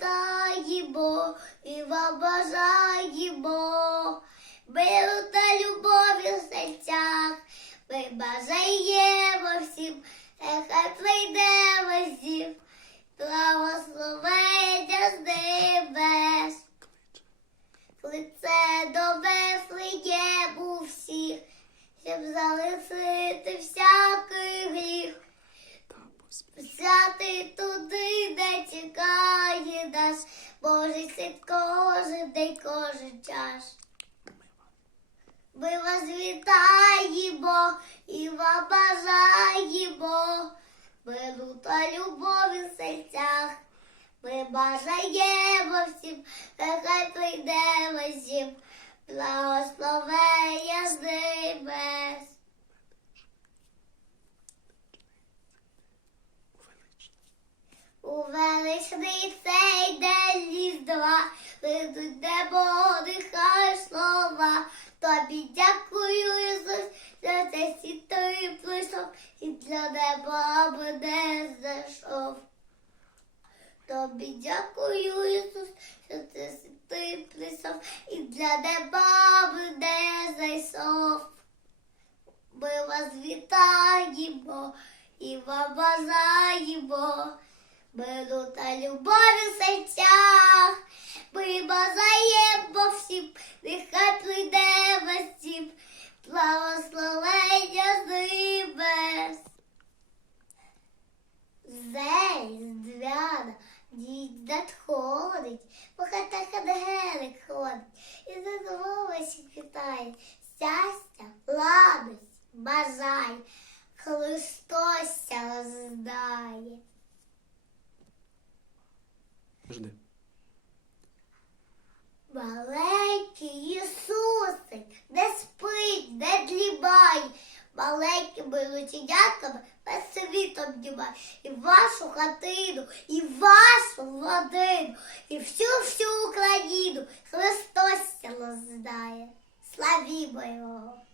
вас вітаємо і вам бажаємо миру та любові в серцях. Ми бажаємо всім, нехай прийде всім, благословення з небес. Лице до Вифлеєму всіх, щоб залишити всякий гріх. Взяти туди, де чекає нас, Божий світ кожен день, кожен час. Ми вас вітаємо і вам бажаємо миру та любові в серцях. Ми бажаємо всім, нехай прийде всім, благословення з небес. У величний цей день різдва лидуть небо, нехай слова. Тобі дякую, Ісус, за це світлий прийшов і для неба мене знайшов. Тобі дякую, Ісус, що ти святий прийшов і для неба мене знайшов. Ми вас вітаємо і вам бажаємо миру та любові в серцях. Ми бажаємо всім, нехай прийде всім, благословення з небес. Зей, здвяна, дід надходить, по хатах ангелик ходить, і задоволений вітає, щастя, радость бажає, Христос роздає. Жди. Маленький Ісусик, не спить, не длібає, маленькими рученятками весь світ обнімає. І вашу хатину, і вашу родину, і всю-всю Україну Христос роззнає. Славімо Його!